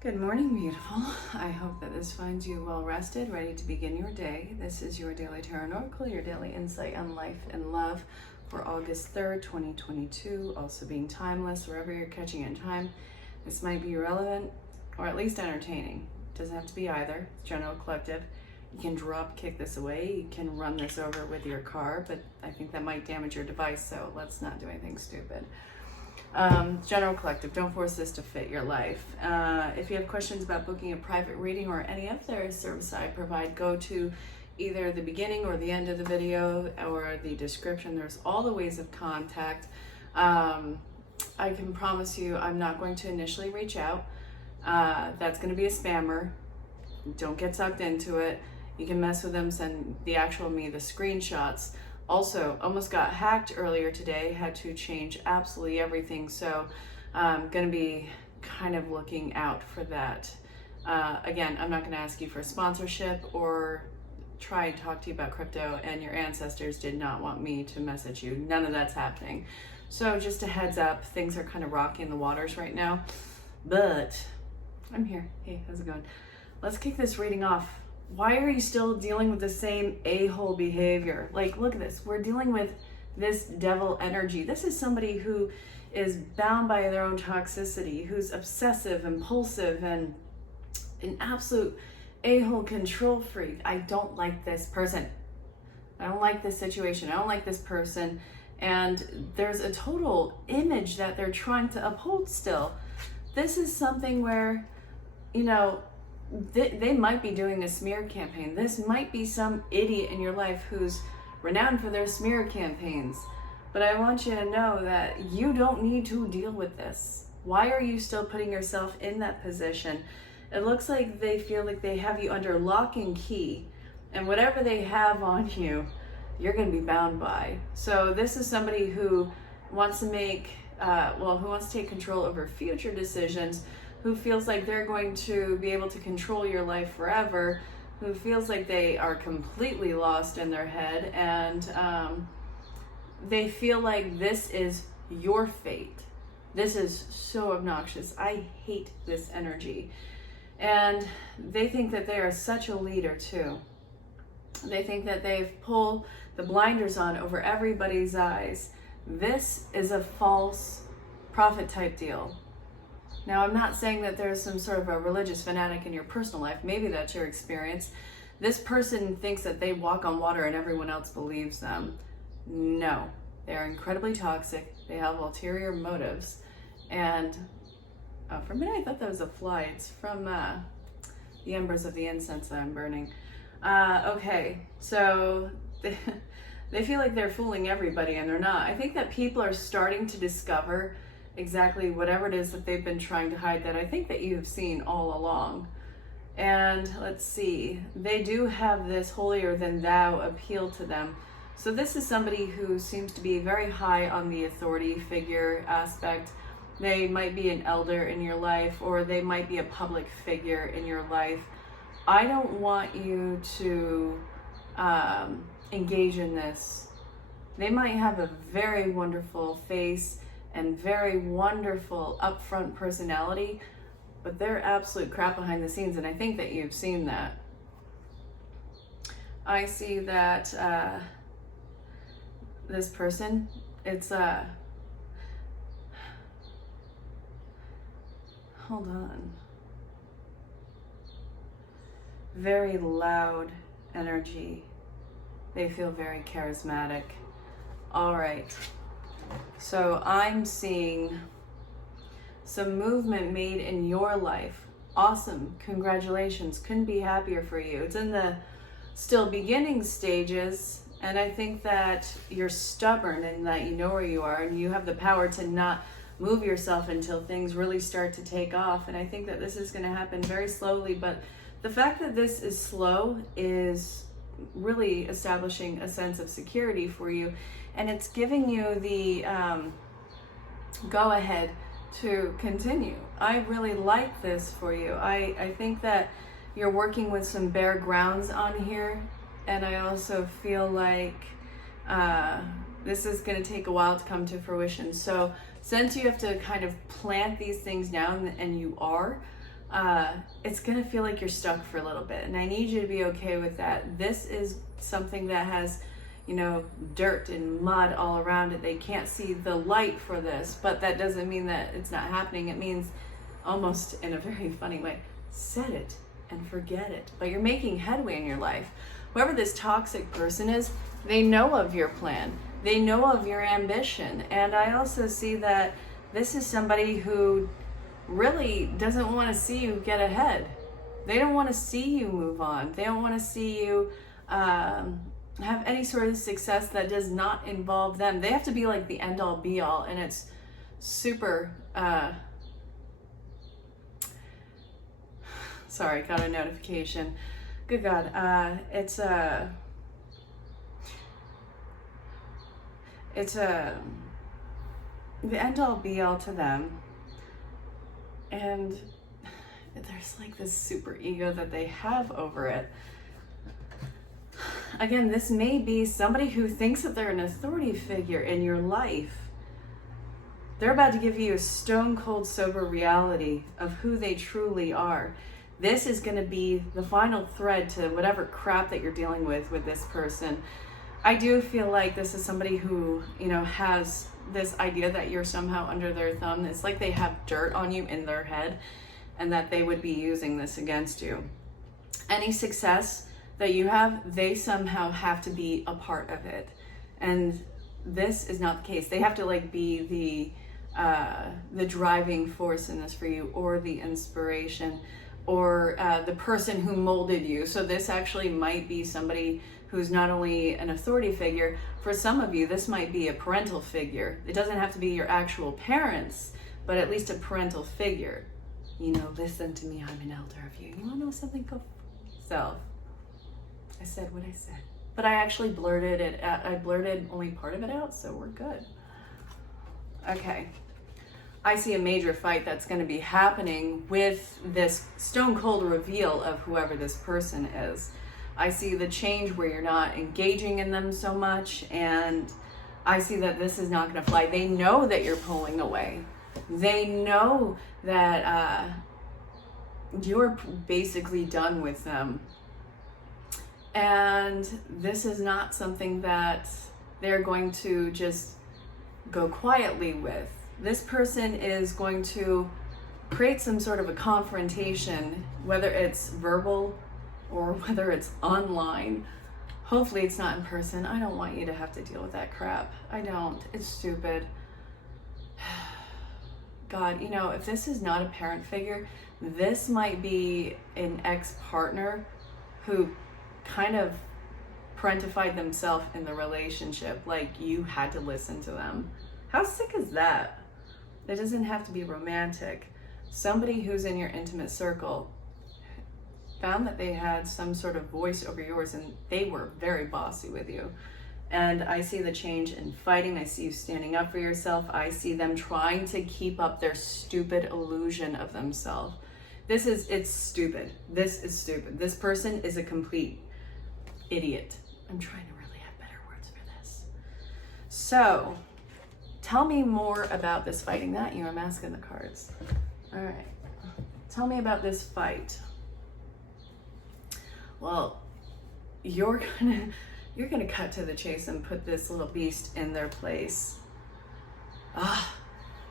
Good morning, beautiful. I hope that this finds you well rested, ready to begin your day. This is your Daily Tarot Oracle, your daily insight on life and love for August 3rd, 2022, also being timeless wherever you're catching it in time. This might be relevant or at least entertaining. It doesn't have to be either. It's general collective. You can drop kick this away. You can run this over with your car, but I think that might damage your device, so let's not do anything stupid. General collective, don't force this to fit your life. If you have questions about booking a private reading or any of their service I provide, go to either the beginning or the end of the video or the description. There's all the ways of contact. I can promise you I'm not going to initially reach out. That's going to be a spammer. Don't get sucked into it. You can mess with them, send the actual me the screenshots. Also, almost got hacked earlier today, had to change absolutely everything, so I'm going to be kind of looking out for that. Again, I'm not going to ask you for sponsorship or try and talk to you about crypto, and your ancestors did not want me to message you. None of that's happening. So just a heads up, things are kind of rocky in the waters right now, but I'm here. Hey, how's it going? Let's kick this reading off. Why are you still dealing with the same a-hole behavior? Like, look at this. We're dealing with this devil energy. This is somebody who is bound by their own toxicity, who's obsessive, impulsive, and an absolute a-hole control freak. I don't like this person. I don't like this situation. I don't like this person. And there's a total image that they're trying to uphold still. This is something where, you know, they might be doing a smear campaign. This might be some idiot in your life who's renowned for their smear campaigns. But I want you to know that you don't need to deal with this. Why are you still putting yourself in that position? It looks like they feel like they have you under lock and key, and whatever they have on you, you're going to be bound by. So this is somebody who wants to make, who wants to take control over future decisions, who feels like they're going to be able to control your life forever, who feels like they are completely lost in their head, and they feel like this is your fate. This is so obnoxious. I hate this energy. And they think that they are such a leader too. They think that they've pulled the blinders on over everybody's eyes. This is a false prophet type deal. Now, I'm not saying that there's some sort of a religious fanatic in your personal life. Maybe that's your experience. This person thinks that they walk on water and everyone else believes them. No, they are incredibly toxic. They have ulterior motives. And for a minute, I thought that was a fly. It's from the embers of the incense that I'm burning. Okay, so they feel like they're fooling everybody, and they're not. I think that people are starting to discover exactly whatever it is that they've been trying to hide, that I think that you have seen all along. And let's see, they do have this holier than thou appeal to them. So this is somebody who seems to be very high on the authority figure aspect. They might be an elder in your life, or they might be a public figure in your life. I don't want you to engage in this. They might have a very wonderful face and very wonderful upfront personality, but they're absolute crap behind the scenes, and I think that you've seen that. I see that this person, it's hold on, very loud energy. They feel very charismatic. All right. So I'm seeing some movement made in your life. Awesome. Congratulations. Couldn't be happier for you. It's in the still beginning stages, and I think that you're stubborn and that you know where you are, and you have the power to not move yourself until things really start to take off. And I think that this is going to happen very slowly, but the fact that this is slow is really establishing a sense of security for you, and it's giving you the go ahead to continue. I really like this for you. I think that you're working with some bare grounds on here, and I also feel like this is going to take a while to come to fruition. So since you have to kind of plant these things down, and you are, it's gonna feel like you're stuck for a little bit, and I need you to be okay with that. This is something that has, you know, dirt and mud all around it. They can't see the light for this, but that doesn't mean that it's not happening. It means, almost in a very funny way, set it and forget it. But you're making headway in your life. Whoever this toxic person is, they know of your plan. They know of your ambition. And I also see that this is somebody who really doesn't want to see you get ahead. They don't want to see you move on. They don't want to see you have any sort of success that does not involve them. They have to be like the end all be all, and it's super sorry, got a notification. Good God. It's the end all be all to them. And there's like this super ego that they have over it. Again, this may be somebody who thinks that they're an authority figure in your life. They're about to give you a stone cold sober reality of who they truly are. This is going to be the final thread to whatever crap that you're dealing with this person. I do feel like this is somebody who, you know, has this idea that you're somehow under their thumb. It's like they have dirt on you in their head, and that they would be using this against you. Any success that you have, they somehow have to be a part of it. And this is not the case. They have to like be the driving force in this for you, or the inspiration, or the person who molded you. So this actually might be somebody who's not only an authority figure. For some of you, this might be a parental figure. It doesn't have to be your actual parents, but at least a parental figure. You know, listen to me, I'm an elder of you. You wanna know something? Go self. I said what I said. But I actually blurted it out. I blurted only part of it out, so we're good. Okay. I see a major fight that's going to be happening with this stone cold reveal of whoever this person is. I see the change where you're not engaging in them so much, and I see that this is not going to fly. They know that you're pulling away. They know that you're basically done with them. And this is not something that they're going to just go quietly with. This person is going to create some sort of a confrontation, whether it's verbal or whether it's online. Hopefully it's not in person. I don't want you to have to deal with that crap. I don't. It's stupid. God, you know, if this is not a parent figure, this might be an ex-partner who kind of parentified themselves in the relationship. Like, you had to listen to them. How sick is that? It doesn't have to be romantic. Somebody who's in your intimate circle found that they had some sort of voice over yours, and they were very bossy with you. And I see the change in fighting. I see you standing up for yourself. I see them trying to keep up their stupid illusion of themselves. It's stupid. This is stupid. This person is a complete idiot. I'm trying to really have better words for this. So, tell me more about this fighting. That you, I'm asking the cards. All right. Tell me about this fight. Well, you're gonna cut to the chase and put this little beast in their place.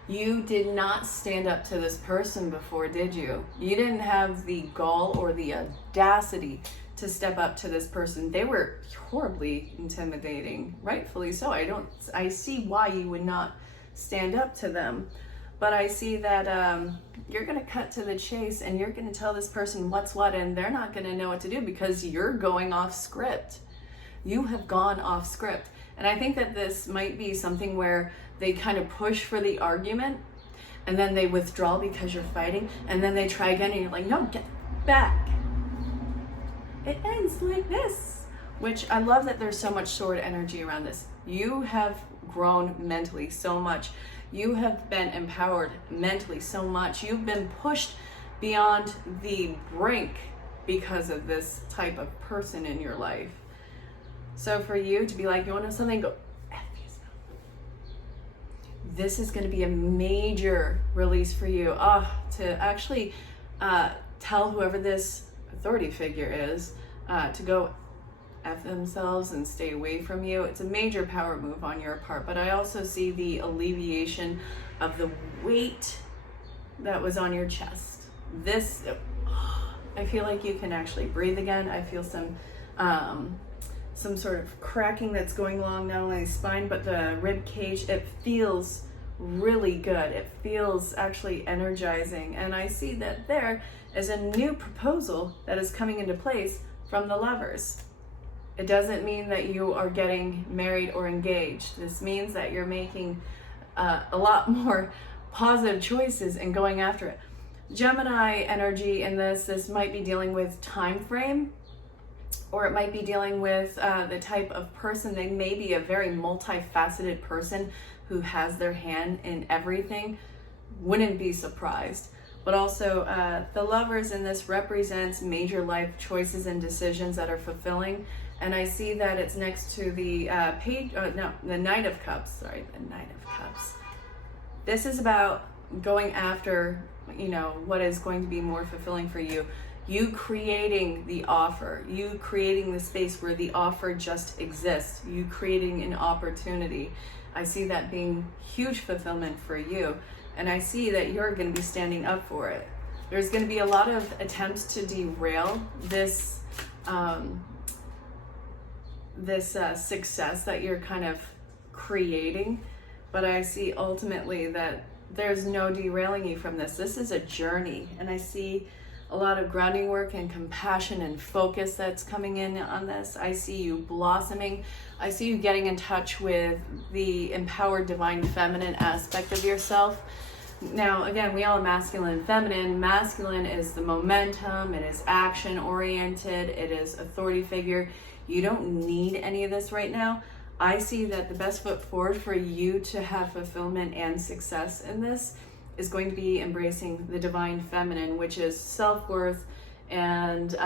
You did not stand up to this person before, did you? You didn't have the gall or the audacity to step up to this person. They were horribly intimidating, rightfully so. I see why you would not stand up to them. But I see that you're gonna cut to the chase, and you're gonna tell this person what's what, and they're not gonna know what to do because you're going off script. You have gone off script. And I think that this might be something where they kind of push for the argument, and then they withdraw because you're fighting, and then they try again, and you're like, no, get back. It ends like this, which I love that there's so much sword energy around this. You have grown mentally so much. You have been empowered mentally so much. You've been pushed beyond the brink because of this type of person in your life. So for you to be like, you want to know something? Go, F yourself. This is going to be a major release for you. To actually tell whoever this authority figure is to go F themselves and stay away from you. It's a major power move on your part, but I also see the alleviation of the weight that was on your chest. This, I feel like you can actually breathe again. I feel some sort of cracking that's going along not only the spine but the rib cage. It feels really good. It feels actually energizing, and I see that there is a new proposal that is coming into place from the Lovers. It doesn't mean that you are getting married or engaged. This means that you're making a lot more positive choices and going after it. Gemini energy in this might be dealing with time frame, or it might be dealing with the type of person. They may be a very multifaceted person who has their hand in everything. Wouldn't be surprised. But also the Lovers in this represents major life choices and decisions that are fulfilling. And I see that it's next to the the Knight of Cups. Sorry, the Knight of Cups. This is about going after, what is going to be more fulfilling for you. You creating the offer, you creating the space where the offer just exists, you creating an opportunity. I see that being huge fulfillment for you, and I see that you're going to be standing up for it. There's going to be a lot of attempts to derail this success that you're kind of creating, but I see ultimately that there's no derailing you from this. This is a journey, and I see a lot of grounding work and compassion and focus that's coming in on this. I see you blossoming. I see you getting in touch with the empowered divine feminine aspect of yourself. Now, again, we all have masculine and feminine. Masculine is the momentum, it is action oriented, it is authority figure. You don't need any of this right now. I see that the best foot forward for you to have fulfillment and success in this is going to be embracing the divine feminine, which is self-worth and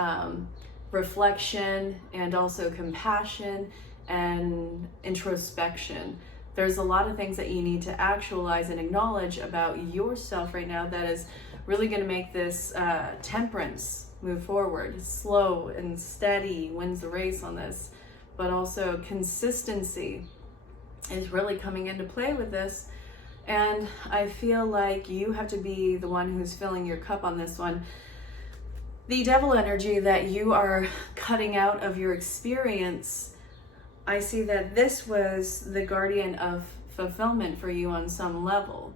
reflection, and also compassion and introspection. There's a lot of things that you need to actualize and acknowledge about yourself right now that is really going to make this temperance move forward. Slow and steady wins the race on this, but also consistency is really coming into play with this. And I feel like you have to be the one who's filling your cup on this one. The devil energy that you are cutting out of your experience, I see that this was the guardian of fulfillment for you on some level.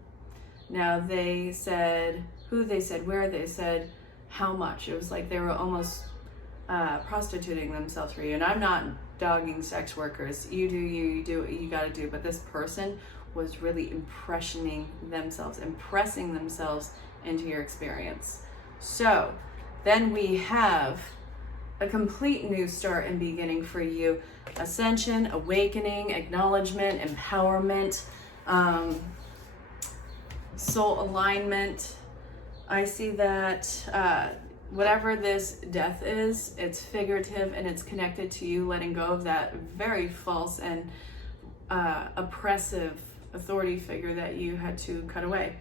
Now they said who, they said where, they said how much. It was like they were almost prostituting themselves for you. And I'm not dogging sex workers. You do you, you do what you gotta do. But this person was really impressing themselves into your experience. So then we have a complete new start and beginning for you. Ascension, awakening, acknowledgement, empowerment, soul alignment. I see that whatever this death is, it's figurative and it's connected to you letting go of that very false and oppressive authority figure that you had to cut away.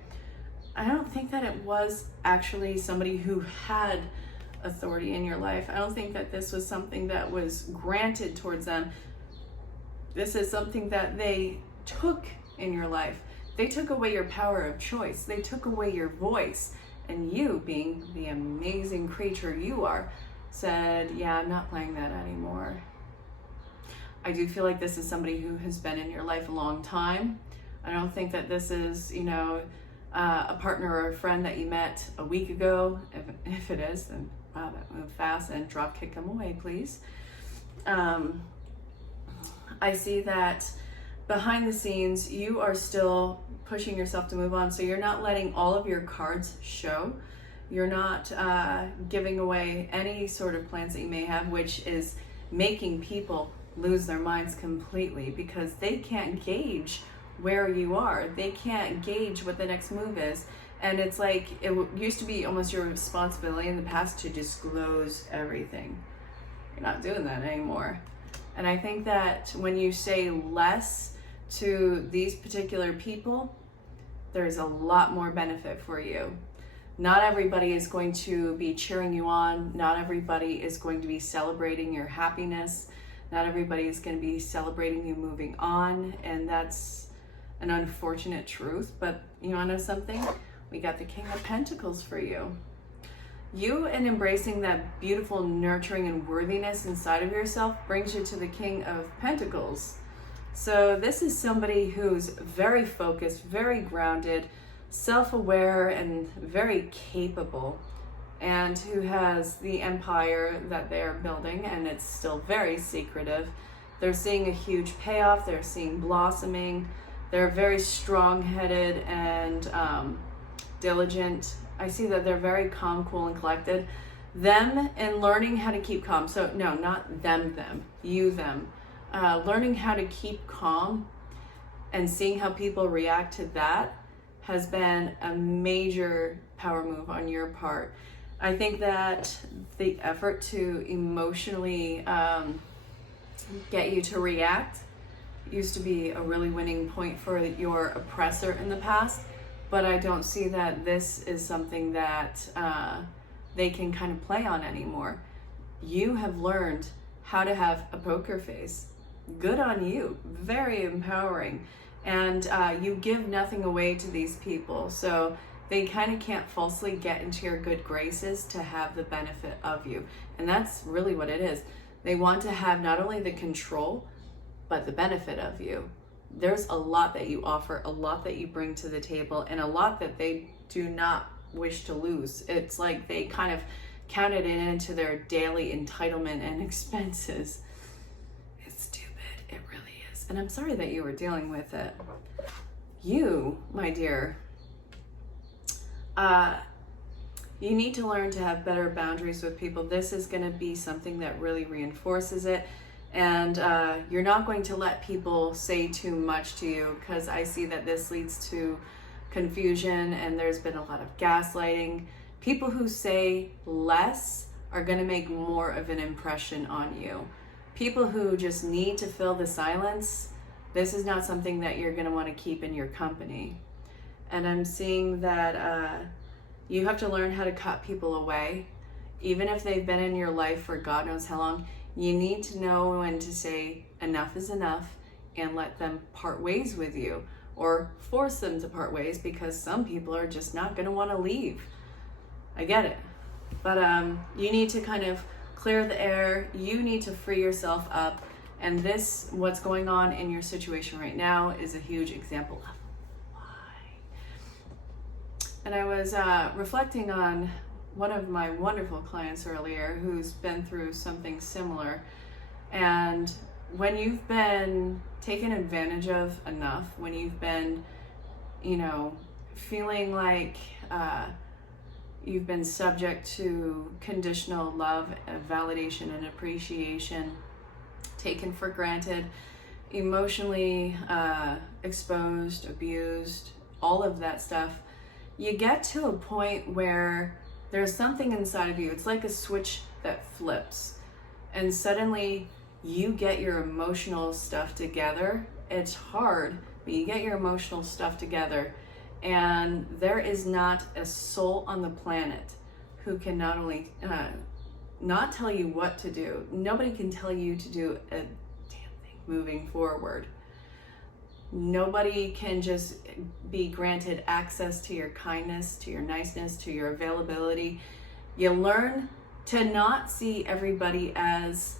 I don't think that it was actually somebody who had authority in your life. I don't think that this was something that was granted towards them. This is something that they took in your life. They took away your power of choice. They took away your voice. And you, being the amazing creature you are, said, yeah, I'm not playing that anymore. I do feel like this is somebody who has been in your life a long time. I don't think that this is, a partner or a friend that you met a week ago. If it is, then wow, that moved fast, and drop kick them away, please. I see that behind the scenes, you are still pushing yourself to move on. So you're not letting all of your cards show. You're not giving away any sort of plans that you may have, which is making people lose their minds completely because they can't gauge where you are. They can't gauge what the next move is. And it's like, it used to be almost your responsibility in the past to disclose everything. You're not doing that anymore. And I think that when you say less to these particular people, there's a lot more benefit for you. Not everybody is going to be cheering you on. Not everybody is going to be celebrating your happiness. Not everybody is going to be celebrating you moving on. And that's an unfortunate truth. But you want to know something? We got the King of Pentacles for you. You and embracing that beautiful nurturing and worthiness inside of yourself brings you to the King of Pentacles. So this is somebody who's very focused, very grounded, self-aware, and very capable, and who has the empire that they're building, and it's still very secretive. They're seeing a huge payoff. They're seeing blossoming. They're very strong-headed and diligent. I see that they're very calm, cool, and collected. Them and learning how to keep calm. So no, not them, you, them. Learning how to keep calm and seeing how people react to that has been a major power move on your part. I think that the effort to emotionally get you to react used to be a really winning point for your oppressor in the past, but I don't see that this is something that they can kind of play on anymore. You have learned how to have a poker face. Good on you. Very empowering. And you give nothing away to these people, so they kind of can't falsely get into your good graces to have the benefit of you. And that's really what it is. They want to have not only the control, but the benefit of you. There's a lot that you offer, a lot that you bring to the table, and a lot that they do not wish to lose. It's like they kind of counted it into their daily entitlement and expenses. It's stupid. It really is. And I'm sorry that you were dealing with it. You, my dear, you need to learn to have better boundaries with people. This is going to be something that really reinforces it. And you're not going to let people say too much to you, because I see that this leads to confusion and there's been a lot of gaslighting. People who say less are going to make more of an impression on you. People who just need to fill the silence, this is not something that you're going to want to keep in your company. And I'm seeing that you have to learn how to cut people away. Even if they've been in your life for God knows how long, you need to know when to say enough is enough and let them part ways with you, or force them to part ways, because some people are just not going to want to leave. I get it. But you need to kind of clear the air. You need to free yourself up. And this, what's going on in your situation right now, is a huge example of why. And I was reflecting on one of my wonderful clients earlier who's been through something similar. And when you've been taken advantage of enough, when you've been, feeling like you've been subject to conditional love, validation, and appreciation, taken for granted, emotionally exposed, abused, all of that stuff, you get to a point where there's something inside of you. It's like a switch that flips, and suddenly you get your emotional stuff together. It's hard, but you get your emotional stuff together, and there is not a soul on the planet who can not only not tell you what to do. Nobody can tell you to do a damn thing moving forward. Nobody can just be granted access to your kindness, to your niceness, to your availability. You learn to not see everybody as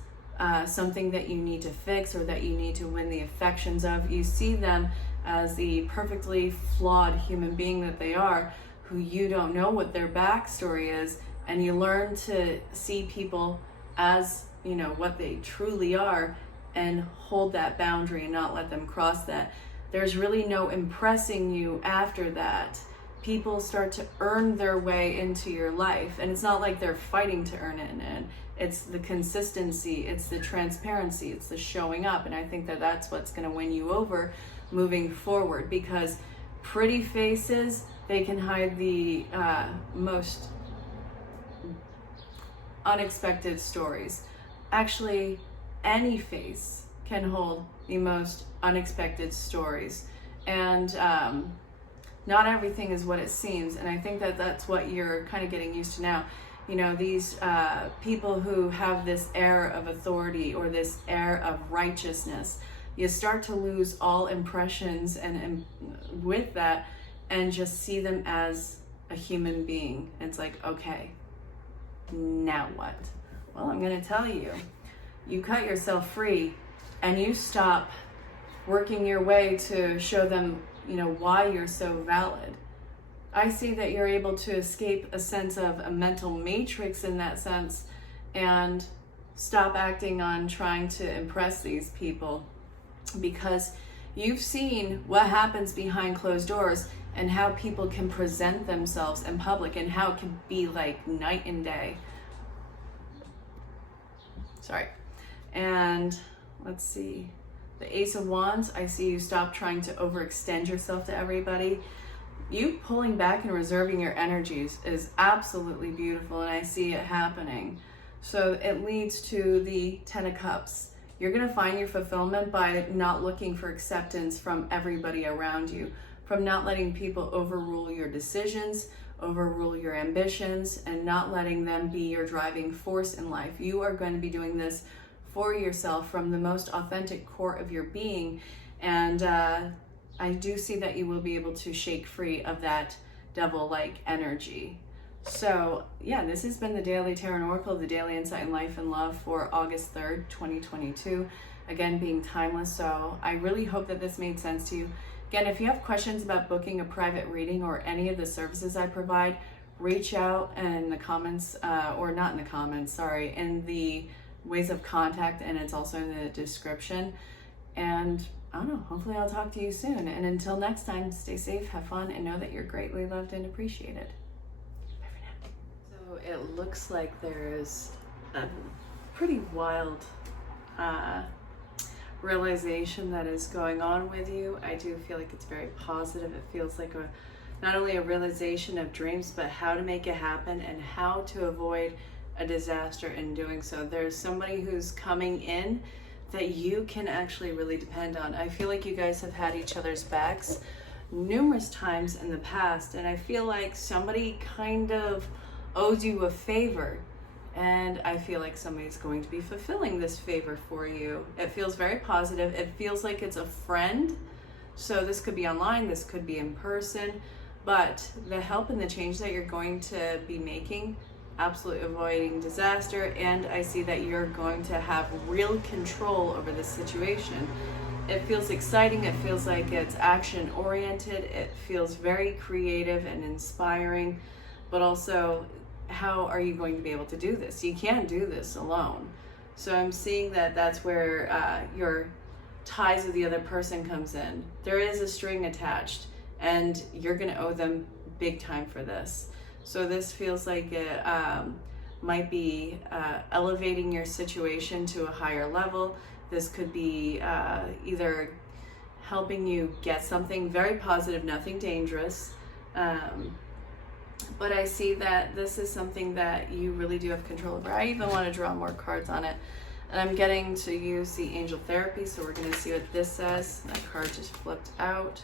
something that you need to fix or that you need to win the affections of. You see them as the perfectly flawed human being that they are, who you don't know what their backstory is, and you learn to see people as, what they truly are, and hold that boundary and not let them cross that. There's really no impressing you after that. People start to earn their way into your life, and it's not like they're fighting to earn it in. It's the consistency, it's the transparency, it's the showing up, and I think that that's what's going to win you over moving forward, because pretty faces, they can hide the most unexpected stories. Actually, any face can hold the most unexpected stories. And not everything is what it seems. And I think that that's what you're kind of getting used to now. You know, these people who have this air of authority or this air of righteousness, you start to lose all impressions and with that, and just see them as a human being. It's like, okay, now what? Well, I'm going to tell you. You cut yourself free and you stop working your way to show them, you know, why you're so valid. I see that you're able to escape a sense of a mental matrix in that sense and stop acting on trying to impress these people, because you've seen what happens behind closed doors and how people can present themselves in public and how it can be like night and day. Sorry. And let's see. The Ace of Wands, I see you stop trying to overextend yourself to everybody. You pulling back and reserving your energies is absolutely beautiful, and I see it happening. So it leads to the Ten of Cups. You're going to find your fulfillment by not looking for acceptance from everybody around you, from not letting people overrule your decisions, overrule your ambitions, and not letting them be your driving force in life. You are going to be doing this for yourself from the most authentic core of your being, and I do see that you will be able to shake free of that devil-like energy. So yeah, this has been the Daily Tarot and Oracle, the Daily Insight in Life and Love for August 3rd, 2022. Again, being timeless. So I really hope that this made sense to you. Again, if you have questions about booking a private reading or any of the services I provide, reach out in the comments, or not in the comments, sorry, in the ways of contact, and it's also in the description. And I don't know, hopefully I'll talk to you soon. And until next time, stay safe, have fun, and know that you're greatly loved and appreciated. Bye for now. So it looks like there's a pretty wild realization that is going on with you. I do feel like it's very positive. It feels like not only a realization of dreams, but how to make it happen and how to avoid a disaster in doing so. There's somebody who's coming in that you can actually really depend on. I feel like you guys have had each other's backs numerous times in the past, and I feel like somebody kind of owes you a favor, and I feel like somebody's going to be fulfilling this favor for you. It feels very positive. It feels like it's a friend. So this could be online, this could be in person, but the help and the change that you're going to be making, absolutely avoiding disaster, and I see that you're going to have real control over this situation. It feels exciting, it feels like it's action oriented, it feels very creative and inspiring, but also how are you going to be able to do this? You can't do this alone. So I'm seeing that that's where your ties with the other person comes in. There is a string attached, and you're going to owe them big time for this. So this feels like it might be elevating your situation to a higher level. This could be either helping you get something very positive, nothing dangerous. But I see that this is something that you really do have control over. I even want to draw more cards on it. And I'm getting to use the Angel Therapy, so we're going to see what this says. That card just flipped out.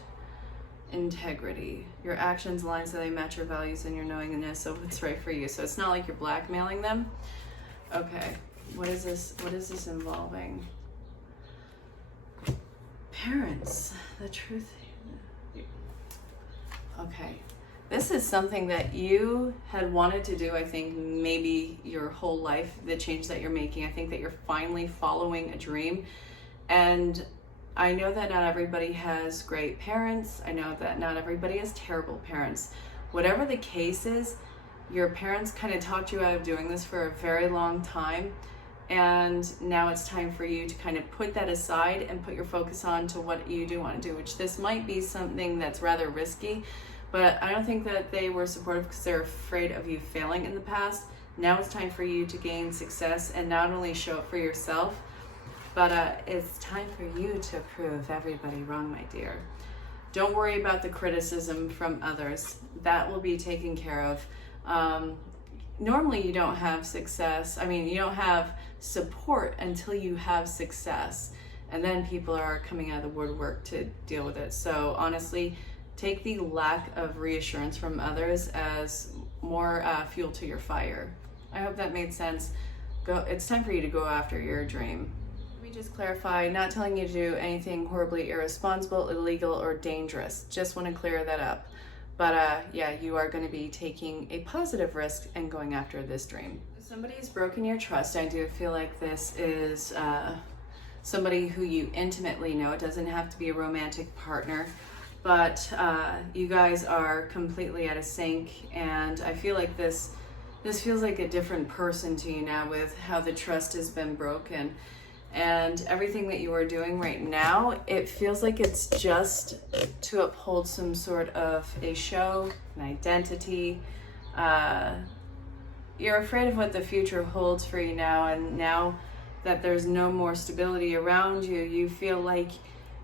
Integrity. Your actions align so they match your values and your knowingness of what's right for you. So it's not like you're blackmailing them. Okay, what is this? What is this involving? Parents. The truth. Okay. This is something that you had wanted to do, I think, maybe your whole life, the change that you're making. I think that you're finally following a dream. And I know that not everybody has great parents. I know that not everybody has terrible parents. Whatever the case is, your parents kind of taught you out of doing this for a very long time. And now it's time for you to kind of put that aside and put your focus on to what you do want to do, which this might be something that's rather risky, but I don't think that they were supportive because they're afraid of you failing in the past. Now it's time for you to gain success and not only show up for yourself, but it's time for you to prove everybody wrong, my dear. Don't worry about the criticism from others. That will be taken care of. Normally you don't have success. I mean, you don't have support until you have success. And then people are coming out of the woodwork to deal with it. So honestly, take the lack of reassurance from others as more fuel to your fire. I hope that made sense. It's time for you to go after your dream. Let me just clarify, not telling you to do anything horribly irresponsible, illegal, or dangerous. Just want to clear that up. But yeah, you are going to be taking a positive risk and going after this dream. If somebody's broken your trust, I do feel like this is somebody who you intimately know. It doesn't have to be a romantic partner, but you guys are completely out of sync, and I feel like this feels like a different person to you now with how the trust has been broken. And everything that you are doing right now, it feels like it's just to uphold some sort of a show, an identity. You're afraid of what the future holds for you now, and now that there's no more stability around you, you feel like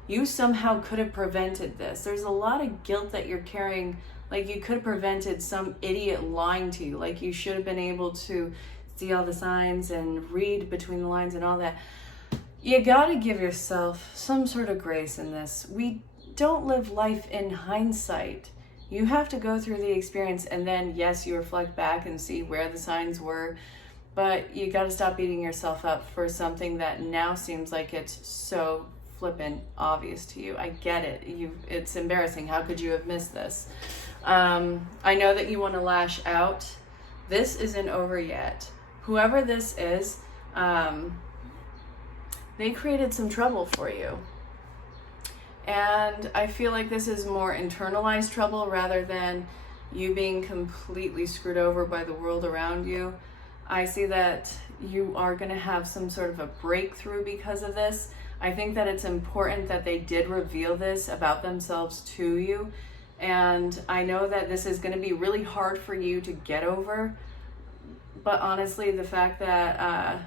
you somehow could have prevented this. There's a lot of guilt that you're carrying, like you could have prevented some idiot lying to you, like you should have been able to see all the signs and read between the lines and all that. You gotta give yourself some sort of grace in this. We don't live life in hindsight. You have to go through the experience, and then yes, you reflect back and see where the signs were, but you gotta stop beating yourself up for something that now seems like it's so flippin' obvious to you. I get it. It's embarrassing. How could you have missed this? I know that you want to lash out. This isn't over yet. Whoever this is, they created some trouble for you. And I feel like this is more internalized trouble rather than you being completely screwed over by the world around you. I see that you are going to have some sort of a breakthrough because of this. I think that it's important that they did reveal this about themselves to you. And I know that this is going to be really hard for you to get over. But honestly, the fact that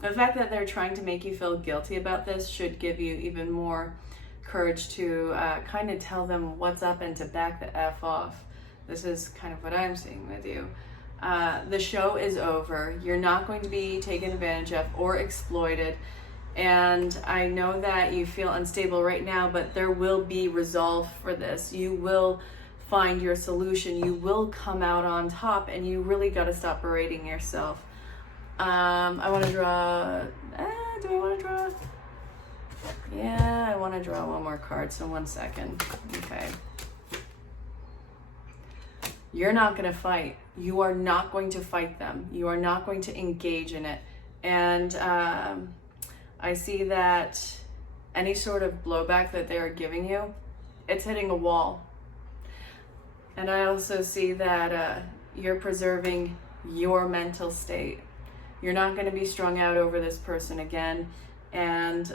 they're trying to make you feel guilty about this should give you even more courage to kind of tell them what's up and to back the F off. This is kind of what I'm seeing with you. The show is over. You're not going to be taken advantage of or exploited. And I know that you feel unstable right now, but there will be resolve for this. You will find your solution. You will come out on top, and you really got to stop berating yourself. I want to draw. Do I want to draw? Yeah, I want to draw one more card. So 1 second. Okay. You're not going to fight. You are not going to fight them. You are not going to engage in it. And I see that any sort of blowback that they are giving you, it's hitting a wall. And I also see that you're preserving your mental state. You're not going to be strung out over this person again. And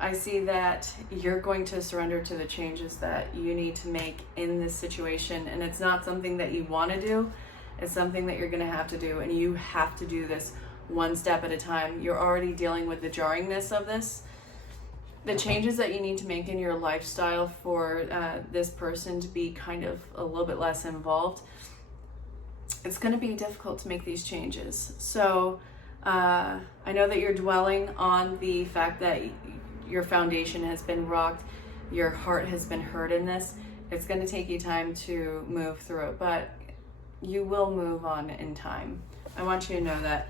I see that you're going to surrender to the changes that you need to make in this situation. And it's not something that you want to do. It's something that you're going to have to do. And you have to do this one step at a time. You're already dealing with the jarringness of this. The changes that you need to make in your lifestyle for this person to be kind of a little bit less involved. It's going to be difficult to make these changes. So I know that you're dwelling on the fact that your foundation has been rocked, your heart has been hurt in this. It's going to take you time to move through it, but you will move on in time. I want you to know that.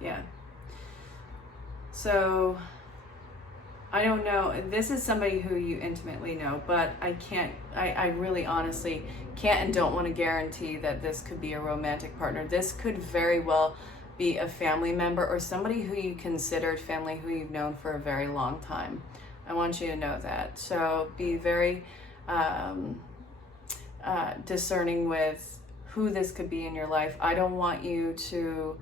Yeah. So I don't know. This is somebody who you intimately know, but I really honestly can't and don't want to guarantee that this could be a romantic partner. This could very well be a family member or somebody who you considered family, who you've known for a very long time. I want you to know that. So be very discerning with who this could be in your life. I don't want you to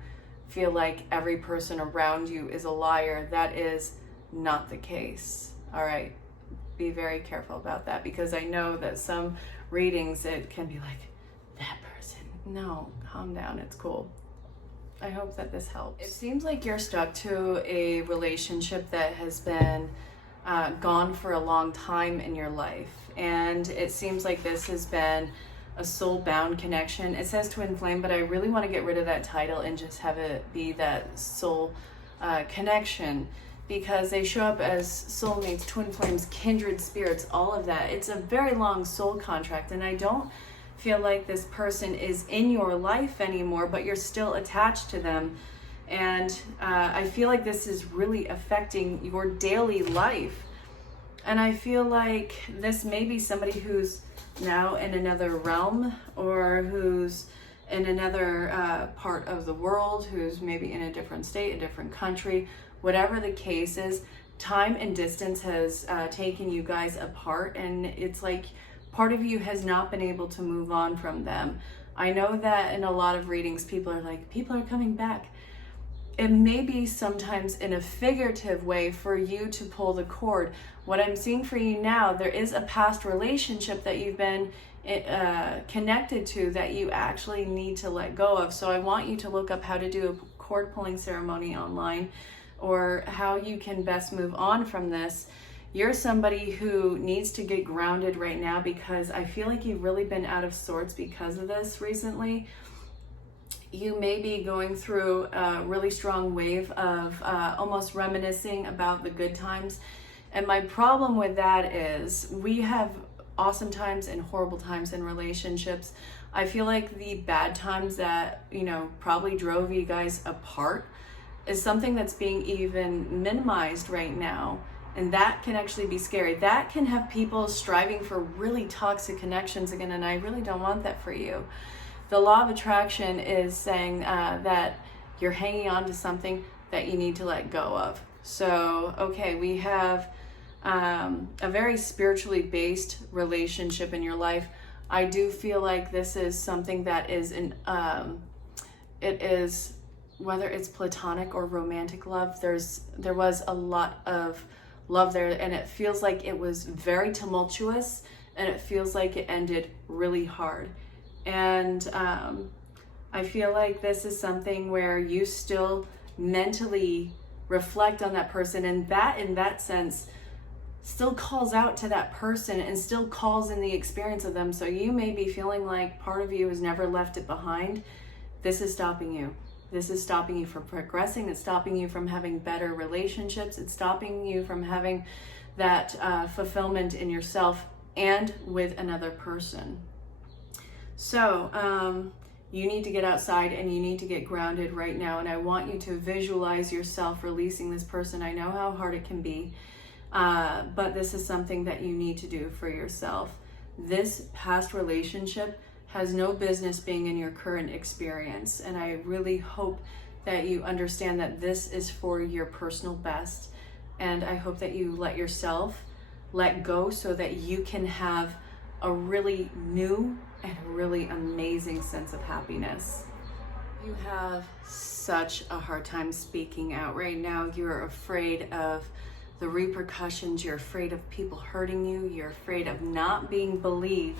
feel like every person around you is a liar. That is not the case. All right. Be very careful about that, because I know that some readings, it can be like, that person. No, calm down. It's cool. I hope that this helps. It seems like you're stuck to a relationship that has been gone for a long time in your life. And it seems like this has been a soul-bound connection. It says twin flame, but I really want to get rid of that title and just have it be that soul connection. because they show up as soulmates, twin flames, kindred spirits, all of that. It's a very long soul contract, and I don't feel like this person is in your life anymore, but you're still attached to them. And I feel like this is really affecting your daily life. And I feel like this may be somebody who's now in another realm, or who's in another part of the world, who's maybe in a different state, a different country. Whatever the case is, time and distance has taken you guys apart, and it's like part of you has not been able to move on from them. I know that in a lot of readings, people are like, people are coming back. It may be sometimes in a figurative way for you to pull the cord. What I'm seeing for you now, there is a past relationship that you've been connected to that you actually need to let go of. So I want you to look up how to do a cord pulling ceremony online, or how you can best move on from this. You're somebody who needs to get grounded right now, because I feel like you've really been out of sorts because of this recently. You may be going through a really strong wave of almost reminiscing about the good times. And my problem with that is we have awesome times and horrible times in relationships. I feel like the bad times that, probably drove you guys apart is something that's being even minimized right now. And that can actually be scary. That can have people striving for really toxic connections again, and I really don't want that for you. The law of attraction is saying that you're hanging on to something that you need to let go of. So, okay, we have a very spiritually based relationship in your life. I do feel like this is something that is it is, whether it's platonic or romantic love, there was a lot of love there, and it feels like it was very tumultuous, and it feels like it ended really hard. And I feel like this is something where you still mentally reflect on that person, and that in that sense still calls out to that person and still calls in the experience of them. So you may be feeling like part of you has never left it behind. This is stopping you. This is stopping you from progressing. It's stopping you from having better relationships. It's stopping you from having that fulfillment in yourself and with another person. So you need to get outside and you need to get grounded right now. And I want you to visualize yourself releasing this person. I know how hard it can be, but this is something that you need to do for yourself. This past relationship has no business being in your current experience. And I really hope that you understand that this is for your personal best. And I hope that you let yourself let go so that you can have a really new and a really amazing sense of happiness. You have such a hard time speaking out right now. You're afraid of the repercussions. You're afraid of people hurting you. You're afraid of not being believed.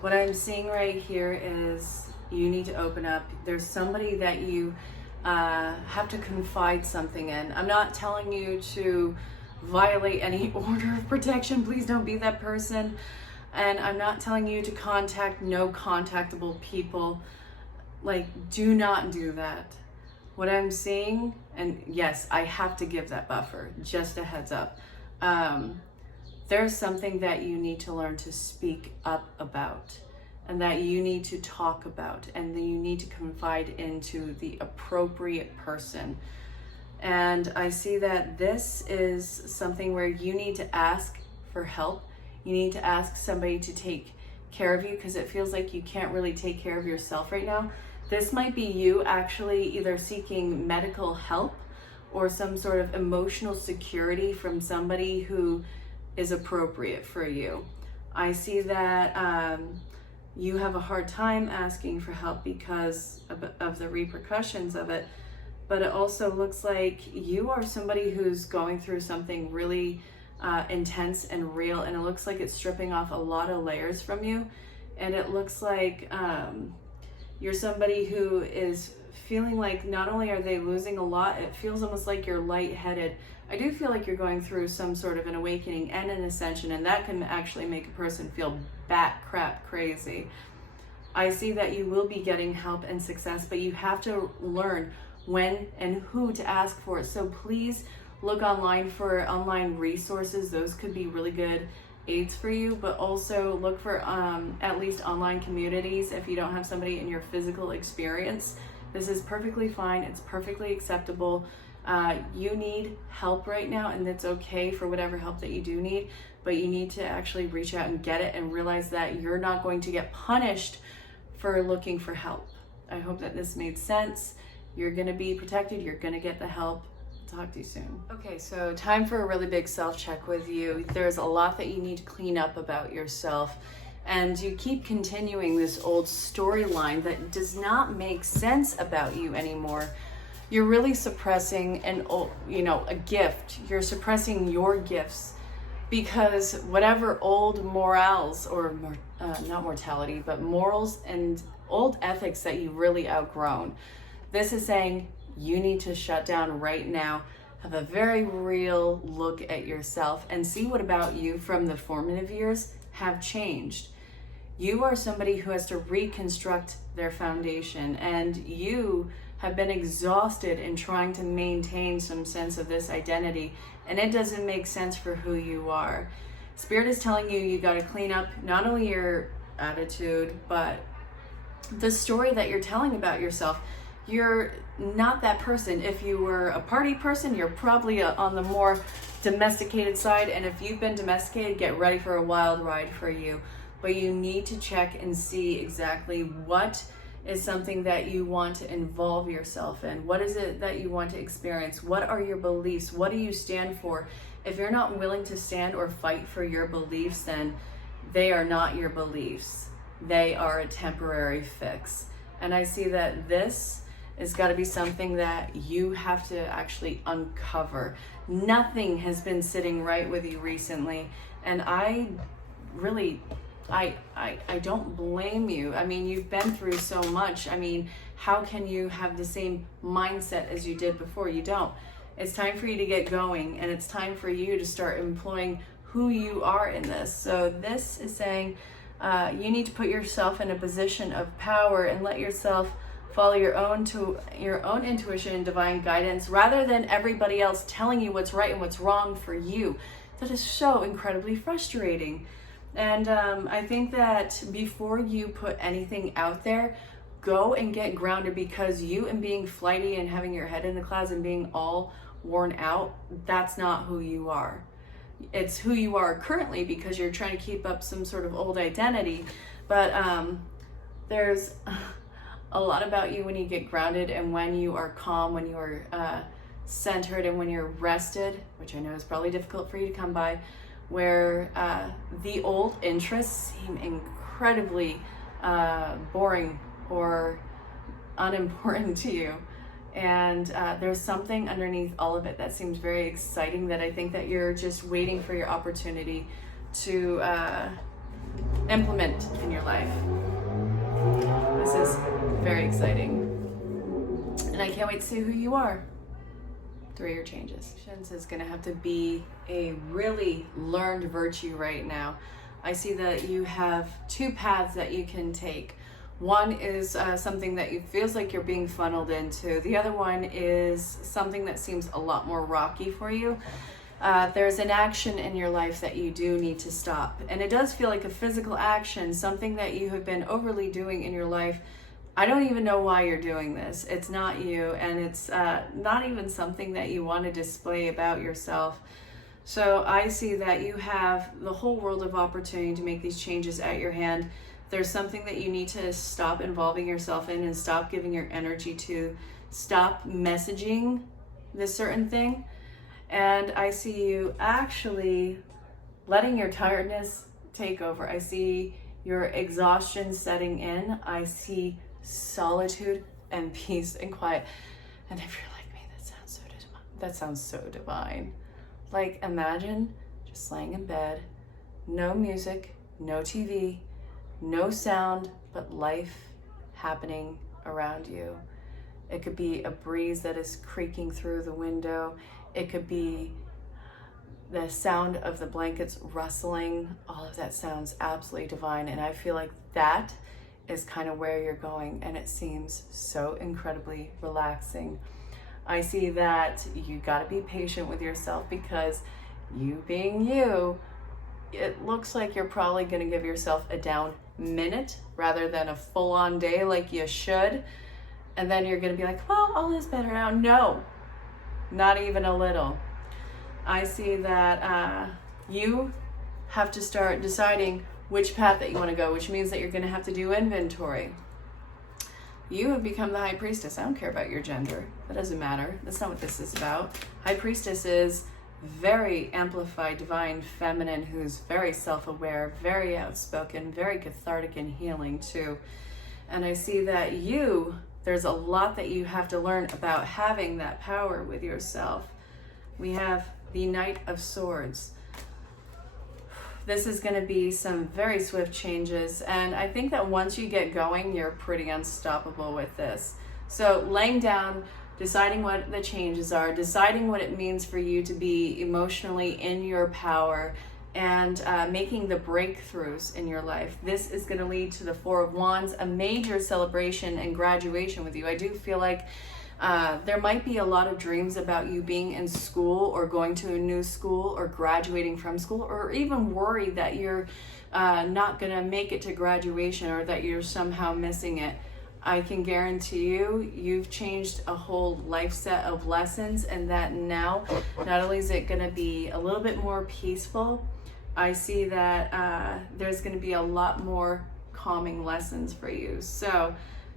What I'm seeing right here is you need to open up. There's somebody that you have to confide something in. I'm not telling you to violate any order of protection. Please don't be that person. And I'm not telling you to contact no contactable people. Like, do not do that. What I'm seeing, and yes, I have to give that buffer, just a heads up. There's something that you need to learn to speak up about, and that you need to talk about, and that you need to confide into the appropriate person. And I see that this is something where you need to ask for help. You need to ask somebody to take care of you, because it feels like you can't really take care of yourself right now. This might be you actually either seeking medical help or some sort of emotional security from somebody who is appropriate for you. I see that you have a hard time asking for help because of the repercussions of it, but it also looks like you are somebody who's going through something really intense and real, and it looks like it's stripping off a lot of layers from you. And it looks like you're somebody who is feeling like not only are they losing a lot, it feels almost like you're lightheaded. I do feel like you're going through some sort of an awakening and an ascension, and that can actually make a person feel bat crap crazy. I see that you will be getting help and success, but you have to learn when and who to ask for it. So please look online for online resources. Those could be really good aids for you, but also look for at least online communities if you don't have somebody in your physical experience. This is perfectly fine. It's perfectly acceptable. You need help right now, and it's okay for whatever help that you do need, but you need to actually reach out and get it and realize that you're not going to get punished for looking for help. I hope that this made sense. You're going to be protected. You're going to get the help. Talk to you soon. Okay, so time for a really big self-check with you. There's a lot that you need to clean up about yourself, and you keep continuing this old storyline that does not make sense about you anymore. You're really suppressing a gift. You're suppressing your gifts because whatever old morals or not mortality, but morals and old ethics that you've really outgrown. This is saying you need to shut down right now, have a very real look at yourself and see what about you from the formative years have changed. You are somebody who has to reconstruct their foundation, and you have been exhausted in trying to maintain some sense of this identity, and it doesn't make sense for who you are. Spirit is telling you you got to clean up not only your attitude, but the story that you're telling about yourself. You're not that person. If you were a party person, you're probably on the more domesticated side, and if you've been domesticated, get ready for a wild ride for you. But you need to check and see exactly what is something that you want to involve yourself in. What is it that you want to experience? What are your beliefs? What do you stand for? If you're not willing to stand or fight for your beliefs, then they are not your beliefs. They are a temporary fix. And I see that this has got to be something that you have to actually uncover. Nothing has been sitting right with you recently, and I don't blame you. I mean, you've been through so much. I mean, how can you have the same mindset as you did before? You don't. It's time for you to get going, and it's time for you to start employing who you are in this. So this is saying you need to put yourself in a position of power and let yourself follow your own intuition and divine guidance rather than everybody else telling you what's right and what's wrong for you. That is so incredibly frustrating. And I think that before you put anything out there, go and get grounded, because you and being flighty and having your head in the clouds and being all worn out, that's not who you are. It's who you are currently because you're trying to keep up some sort of old identity. But there's a lot about you when you get grounded and when you are calm, when you are centered, and when you're rested, which I know is probably difficult for you to come by, where the old interests seem incredibly boring or unimportant to you. And there's something underneath all of it that seems very exciting, that I think that you're just waiting for your opportunity to implement in your life. This is very exciting. And I can't wait to see who you are through your changes. Patience is going to have to be a really learned virtue right now. I see that you have two paths that you can take. One is something that feels like you're being funneled into. The other one is something that seems a lot more rocky for you. There's an action in your life that you do need to stop. And it does feel like a physical action, something that you have been overly doing in your life. I don't even know why you're doing this. It's not you, and it's not even something that you want to display about yourself. So I see that you have the whole world of opportunity to make these changes at your hand. There's something that you need to stop involving yourself in and stop giving your energy to. Stop messaging this certain thing. And I see you actually letting your tiredness take over. I see your exhaustion setting in. I see solitude and peace and quiet. And if you're like me, that sounds so divine. Like, imagine just laying in bed, no music, no TV, no sound, but life happening around you. It could be a breeze that is creaking through the window. It could be the sound of the blankets rustling. All of that sounds absolutely divine. And I feel like that is kind of where you're going, and it seems so incredibly relaxing. I see that you got to be patient with yourself, because you being you, it looks like you're probably going to give yourself a down minute rather than a full-on day like you should. And then you're going to be like, well, all is better now. No, not even a little. I see that you have to start deciding which path that you want to go, which means that you're going to have to do inventory. You have become the High Priestess. I don't care about your gender. That doesn't matter. That's not what this is about. High Priestess is very amplified, divine, feminine, who's very self-aware, very outspoken, very cathartic and healing too. And I see that there's a lot that you have to learn about having that power with yourself. We have the Knight of Swords. This is going to be some very swift changes, and I think that once you get going, you're pretty unstoppable with this. So laying down, deciding what the changes are, deciding what it means for you to be emotionally in your power, and making the breakthroughs in your life. This is going to lead to the Four of Wands, a major celebration and graduation with you. I do feel like there might be a lot of dreams about you being in school or going to a new school or graduating from school, or even worry that you're not going to make it to graduation or that you're somehow missing it. I can guarantee you've changed a whole life set of lessons, and that now not only is it going to be a little bit more peaceful, I see that there's going to be a lot more calming lessons for you. So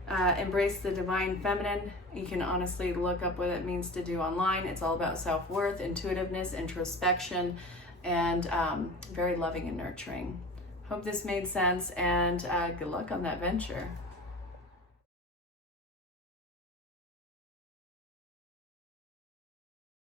embrace the divine feminine. You can honestly look up what it means to do online. It's all about self-worth, intuitiveness, introspection, and very loving and nurturing. Hope this made sense, and good luck on that venture.